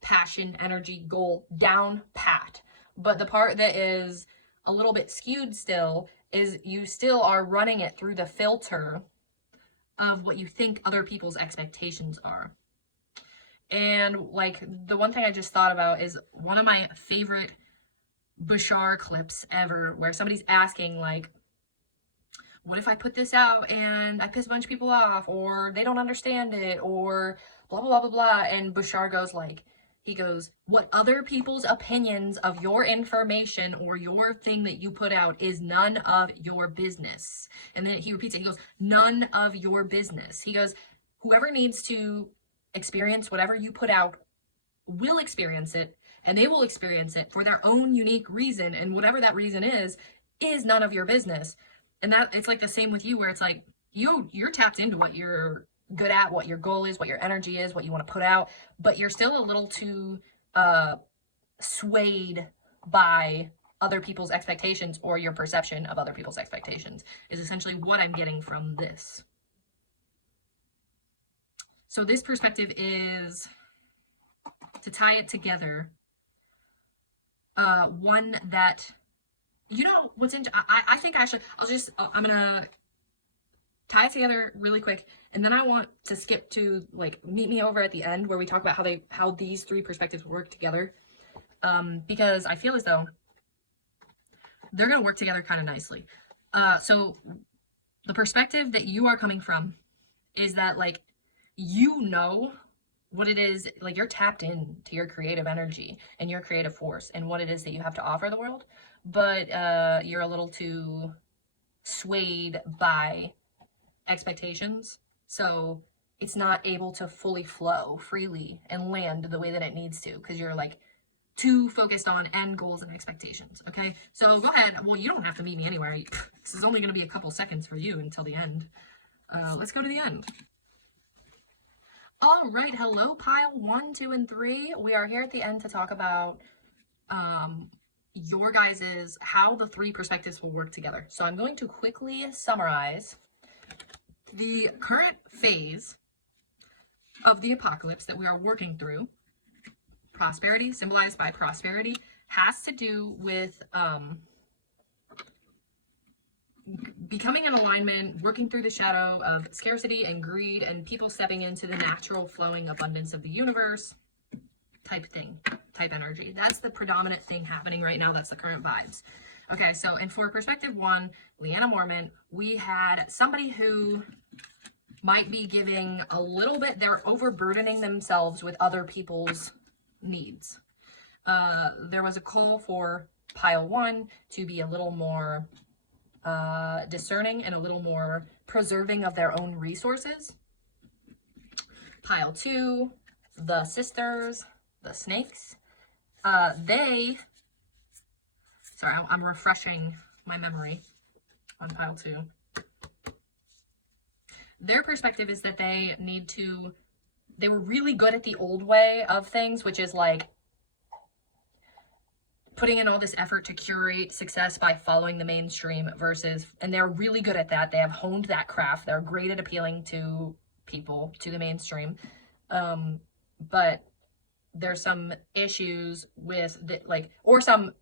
passion, energy, goal down pat. But the part that is a little bit skewed still is you still are running it through the filter of what you think other people's expectations are. And like, the one thing I just thought about is one of my favorite Bashar clips ever, where somebody's asking like, what if I put this out and I piss a bunch of people off, or they don't understand it, or blah, blah, blah, blah, blah. And Bashar goes like, he goes, what other people's opinions of your information or your thing that you put out is none of your business. And then he repeats it. He goes, none of your business. He goes, whoever needs to experience whatever you put out will experience it, and they will experience it for their own unique reason. And whatever that reason is none of your business. And that, it's like the same with you, where it's like, you're tapped into what you're good at, what your goal is, what your energy is, what you want to put out, but you're still a little too swayed by other people's expectations, or your perception of other people's expectations is essentially what I'm getting from this. So this perspective is, to tie it together, one that, you know, what's in, I think I'm gonna tie it together really quick, and then I want to skip to, like, meet me over at the end where we talk about how these three perspectives work together, because I feel as though they're gonna work together kind of nicely. So the perspective that you are coming from is that, like, you know what it is, like, you're tapped in to your creative energy and your creative force and what it is that you have to offer the world, but you're a little too swayed by expectations, so it's not able to fully flow freely and land the way that it needs to, because you're like too focused on end goals and expectations. Okay, so go ahead. Well, you don't have to meet me anywhere. This is only going to be a couple seconds for you until the end. Let's go to the end. All right, hello pile 1, 2, and 3. We are here at the end to talk about your guys's, how the three perspectives will work together. So I'm going to quickly summarize the current phase of the apocalypse that we are working through. Prosperity, symbolized by prosperity, has to do with becoming in alignment, working through the shadow of scarcity and greed, and people stepping into the natural flowing abundance of the universe type thing, type energy. That's the predominant thing happening right now. That's the current vibes. Okay, so, and for perspective 1, Leanna Mormon, we had somebody who might be giving a little bit, they're overburdening themselves with other people's needs. There was a call for pile 1 to be a little more discerning and a little more preserving of their own resources. Pile 2, the sisters, the snakes, sorry, I'm refreshing my memory on pile 2. Their perspective is that they were really good at the old way of things, which is like putting in all this effort to curate success by following the mainstream and they're really good at that. They have honed that craft. They're great at appealing to people, to the mainstream. But there's some issues with or some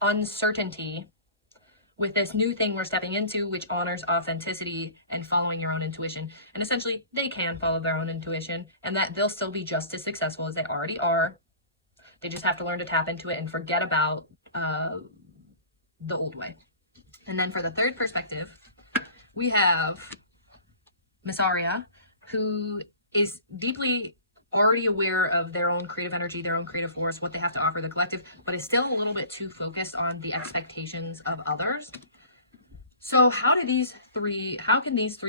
uncertainty with this new thing we're stepping into, which honors authenticity and following your own intuition. And essentially, they can follow their own intuition, and that they'll still be just as successful as they already are. They just have to learn to tap into it and forget about the old way. And then for the third perspective, we have Miss Aria, who is deeply already aware of their own creative energy, their own creative force, what they have to offer the collective, but is still a little bit too focused on the expectations of others. So how can these three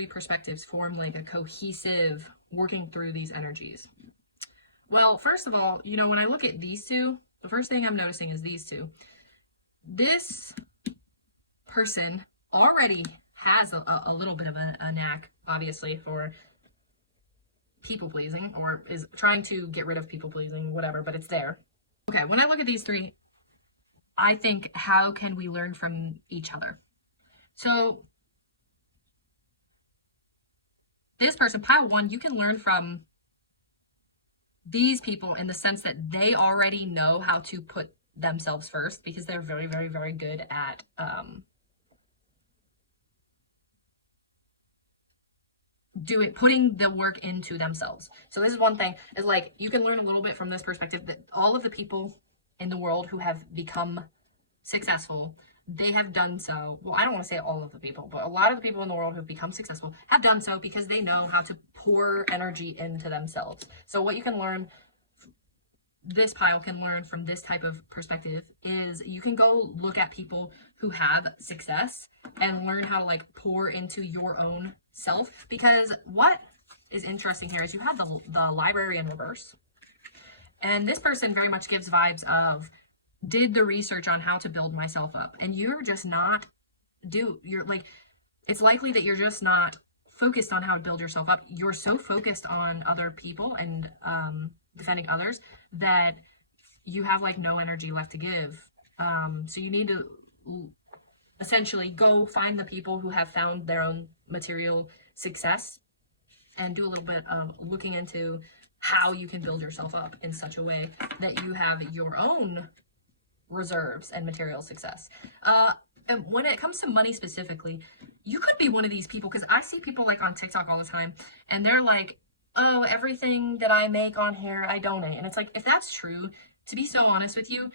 perspectives form like a cohesive working through these energies? Well, first of all, when I look at these two, the first thing I'm noticing is these two. This person already has a little bit of a knack, obviously, for people pleasing, or is trying to get rid of people pleasing, whatever, but it's there. Okay, when I look at these three, I think, how can we learn from each other? So this person, pile 1, you can learn from these people in the sense that they already know how to put themselves first, because they're very, very, very good at putting the work into themselves. So this is one thing, is like, you can learn a little bit from this perspective that all of the people in the world who have become successful, they have done so, well, I don't want to say all of the people, but a lot of the people in the world who have become successful have done so because they know how to pour energy into themselves. So what you can learn, this pile can learn from this type of perspective, is you can go look at people who have success and learn how to like pour into your own self. Because what is interesting here is you have the library in reverse, and this person very much gives vibes of did the research on how to build myself up, and you're just not it's likely that you're just not focused on how to build yourself up. You're so focused on other people and defending others that you have like no energy left to give. So you need to essentially go find the people who have found their own material success and do a little bit of looking into how you can build yourself up in such a way that you have your own reserves and material success. And when it comes to money specifically, you could be one of these people, because I see people like on TikTok all the time, and they're like, oh, everything that I make on here, I donate. And it's like, if that's true, to be so honest with you,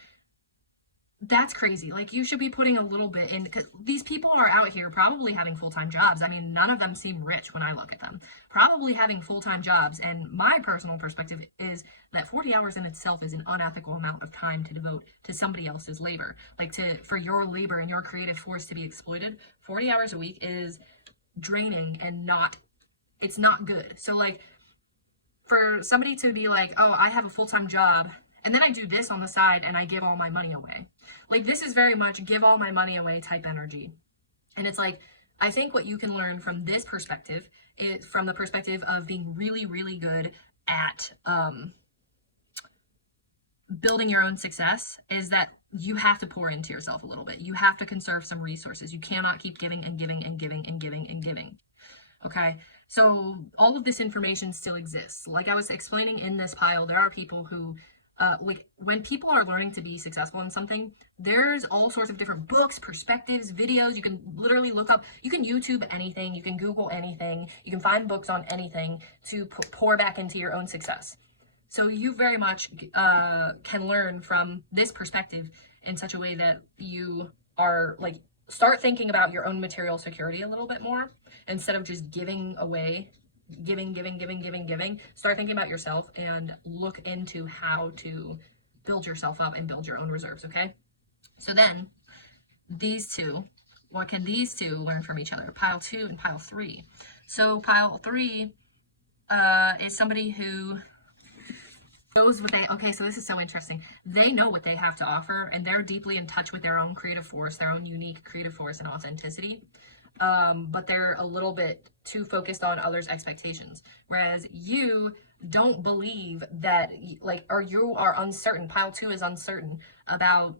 that's crazy. Like, you should be putting a little bit in, because these people are out here probably having full-time jobs. I mean, none of them seem rich when I look at them. Probably having full-time jobs. And my personal perspective is that 40 hours in itself is an unethical amount of time to devote to somebody else's labor. Like, for your labor and your creative force to be exploited, 40 hours a week is draining and it's not good. So, like, for somebody to be like, oh, I have a full-time job, and then I do this on the side and I give all my money away. Like, this is very much give all my money away type energy. And it's like, I think what you can learn from this perspective is from the perspective of being really, really good at building your own success, is that you have to pour into yourself a little bit. You have to conserve some resources. You cannot keep giving and giving and giving and giving and giving. Okay? So all of this information still exists. Like I was explaining in this pile, there are people who like when people are learning to be successful in something, there's all sorts of different books, perspectives, videos. You can literally look up, you can YouTube anything, you can Google anything, you can find books on anything to pour back into your own success. So you very much can learn from this perspective in such a way that you are like, start thinking about your own material security a little bit more instead of just giving away. Giving. Start thinking about yourself and look into how to build yourself up and build your own reserves, okay? So then, these two, what can these two learn from each other? Pile 2 and pile 3. So pile 3 is somebody who knows what they, okay, so this is so interesting. They know what they have to offer, and they're deeply in touch with their own creative force, their own unique creative force and authenticity. But they're a little bit too focused on others' expectations. Whereas you don't believe that, like, or you are uncertain. Pile 2 is uncertain about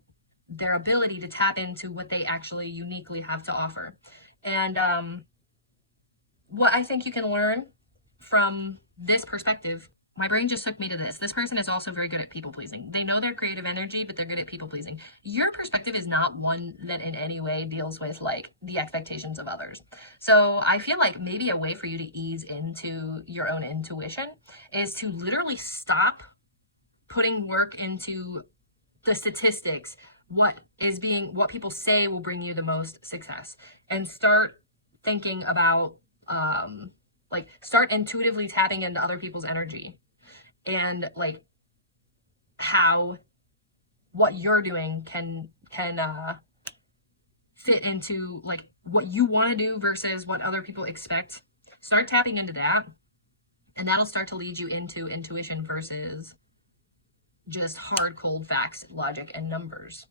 their ability to tap into what they actually uniquely have to offer. And what I think you can learn from this perspective, my brain just took me to this. This person is also very good at people pleasing. They know their creative energy, but they're good at people pleasing. Your perspective is not one that in any way deals with like the expectations of others. So I feel like maybe a way for you to ease into your own intuition is to literally stop putting work into the statistics, what people say will bring you the most success, and start thinking about like start intuitively tapping into other people's energy and like how what you're doing can fit into like what you want to do versus what other people expect. Start tapping into that, and that'll start to lead you into intuition versus just hard cold facts, logic, and numbers.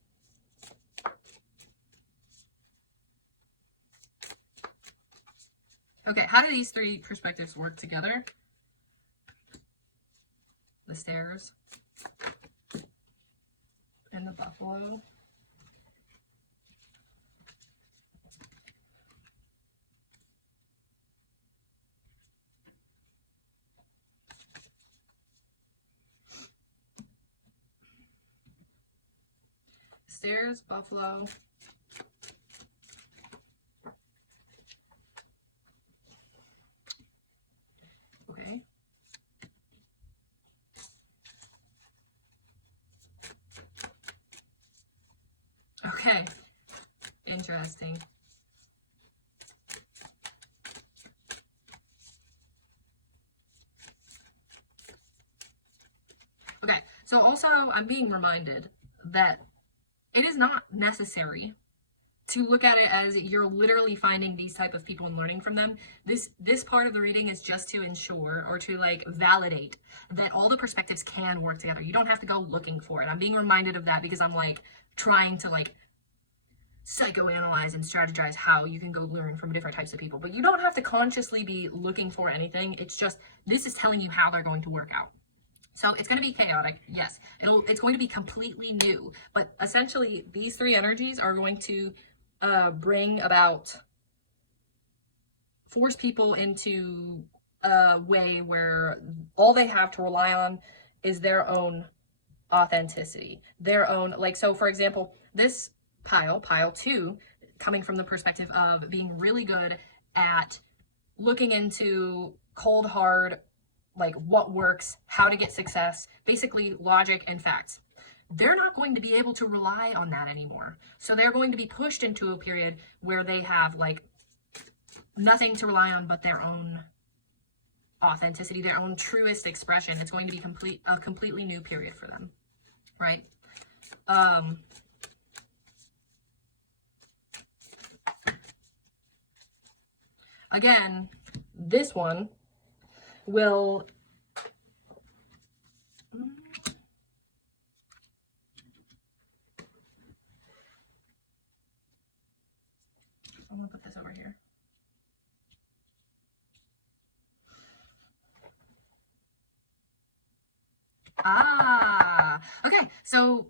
Okay, how do these three perspectives work together? The stairs and the buffalo. Stairs, buffalo. Okay. Okay. Interesting. Okay, so also I'm being reminded that it is not necessary to look at it as you're literally finding these type of people and learning from them. This part of the reading is just to ensure or to like validate that all the perspectives can work together. You don't have to go looking for it. I'm being reminded of that because I'm like trying to like psychoanalyze and strategize how you can go learn from different types of people. But you don't have to consciously be looking for anything. It's just, this is telling you how they're going to work out. So it's going to be chaotic, yes. It's going to be completely new. But essentially, these three energies are going to bring about, force people into a way where all they have to rely on is their own authenticity. Their own, like, so for example, this pile 2, coming from the perspective of being really good at looking into cold, hard, like what works, how to get success, basically logic and facts. They're not going to be able to rely on that anymore. So they're going to be pushed into a period where they have like nothing to rely on but their own authenticity, their own truest expression. It's going to be a completely new period for them, right? Again, this one will I'm gonna put this over here. Okay, so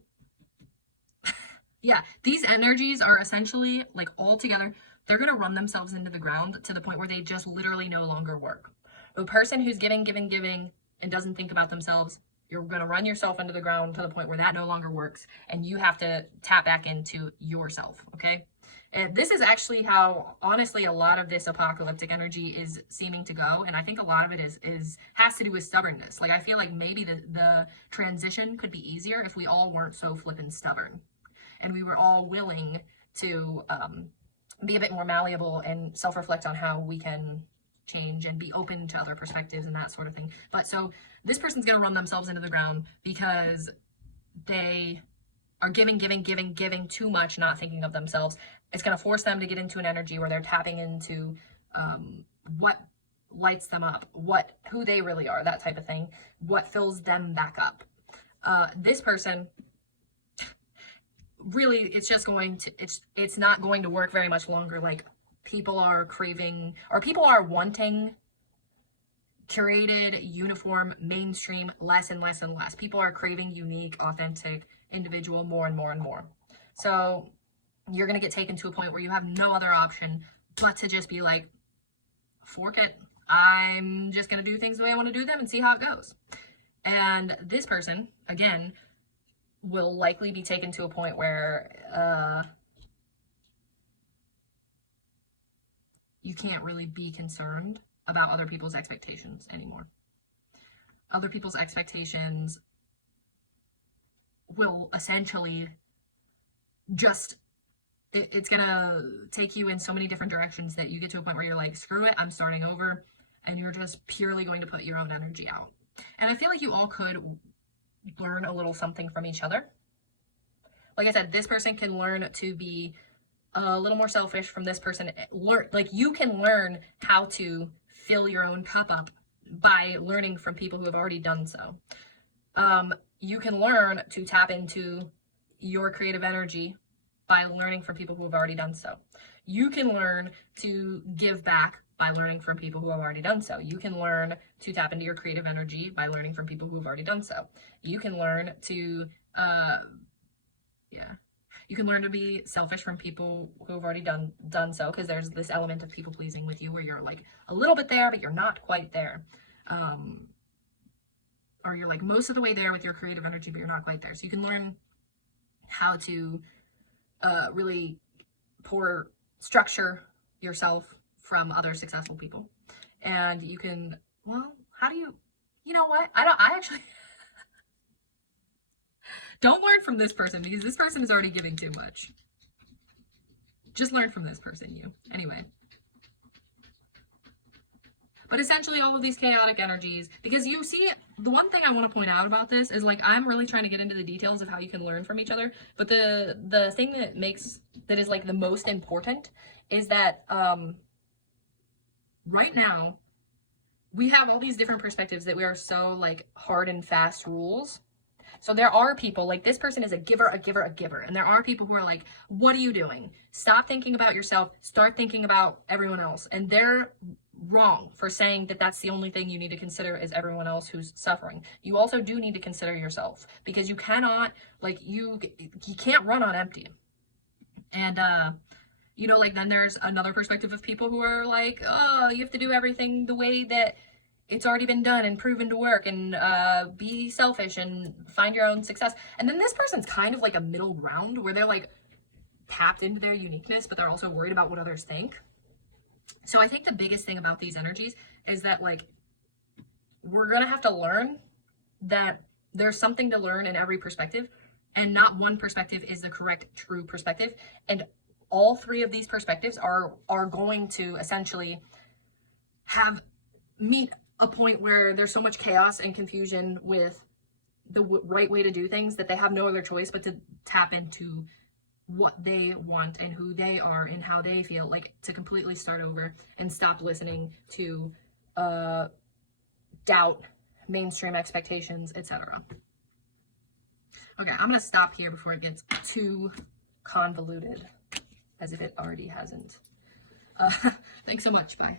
yeah, these energies are essentially like all together. They're gonna run themselves into the ground to the point where they just literally no longer work. A person who's giving and doesn't think about themselves, you're going to run yourself into the ground to the point where that no longer works, and you have to tap back into yourself, okay? And this is actually how, honestly, a lot of this apocalyptic energy is seeming to go, and I think a lot of it has to do with stubbornness. Like, I feel like maybe the transition could be easier if we all weren't so flippin' stubborn, and we were all willing to be a bit more malleable and self-reflect on how we can change and be open to other perspectives and that sort of thing. But so this person's going to run themselves into the ground because they are giving too much, not thinking of themselves. It's going to force them to get into an energy where they're tapping into what lights them up, who they really are, that type of thing, what fills them back up. This person, really, it's just going to, it's not going to work very much longer. Like, people are craving, or people are wanting curated, uniform, mainstream less and less and less. People are craving unique, authentic, individual more and more and more. So you're going to get taken to a point where you have no other option but to just be like, fork it. I'm just going to do things the way I want to do them and see how it goes. And this person, again, will likely be taken to a point where you can't really be concerned about other people's expectations anymore. Other people's expectations will essentially just, it's gonna take you in so many different directions that you get to a point where you're like, screw it, I'm starting over, and you're just purely going to put your own energy out. And I feel like you all could learn a little something from each other. Like I said, this person can learn to be a little more selfish from this person. Like, you can learn how to fill your own cup up by learning from people who have already done so. You can learn to tap into your creative energy by learning from people who have already done so. You can learn to give back by learning from people who have already done so. You can learn to tap into your creative energy by learning from people who have already done so. You can learn to, you can learn to be selfish from people who have already done so, because there's this element of people pleasing with you where you're like a little bit there, but you're not quite there. Or you're like most of the way there with your creative energy, but you're not quite there. So you can learn how to really structure yourself from other successful people. And you can, well, how do you know what? I actually don't learn from this person, because this person is already giving too much. Just learn from this person, you. Anyway. But essentially all of these chaotic energies, because you see, the one thing I want to point out about this is, like, I'm really trying to get into the details of how you can learn from each other. But the thing that is like the most important is that right now we have all these different perspectives that we are so like hard and fast rules. So there are people, like, this person is a giver. And there are people who are like, what are you doing? Stop thinking about yourself. Start thinking about everyone else. And they're wrong for saying that that's the only thing you need to consider is everyone else who's suffering. You also do need to consider yourself, because you cannot, like, you can't run on empty. And, you know, like, then there's another perspective of people who are like, oh, you have to do everything the way that it's already been done and proven to work, and be selfish and find your own success. And then this person's kind of like a middle ground where they're like tapped into their uniqueness, but they're also worried about what others think. So I think the biggest thing about these energies is that, like, we're going to have to learn that there's something to learn in every perspective, and not one perspective is the correct, true perspective. And all three of these perspectives are going to essentially meet a point where there's so much chaos and confusion with the right way to do things that they have no other choice but to tap into what they want and who they are and how they feel, like, to completely start over and stop listening to doubt, mainstream expectations, etc. Okay, I'm gonna stop here before it gets too convoluted, as if it already hasn't. Thanks so much. Bye.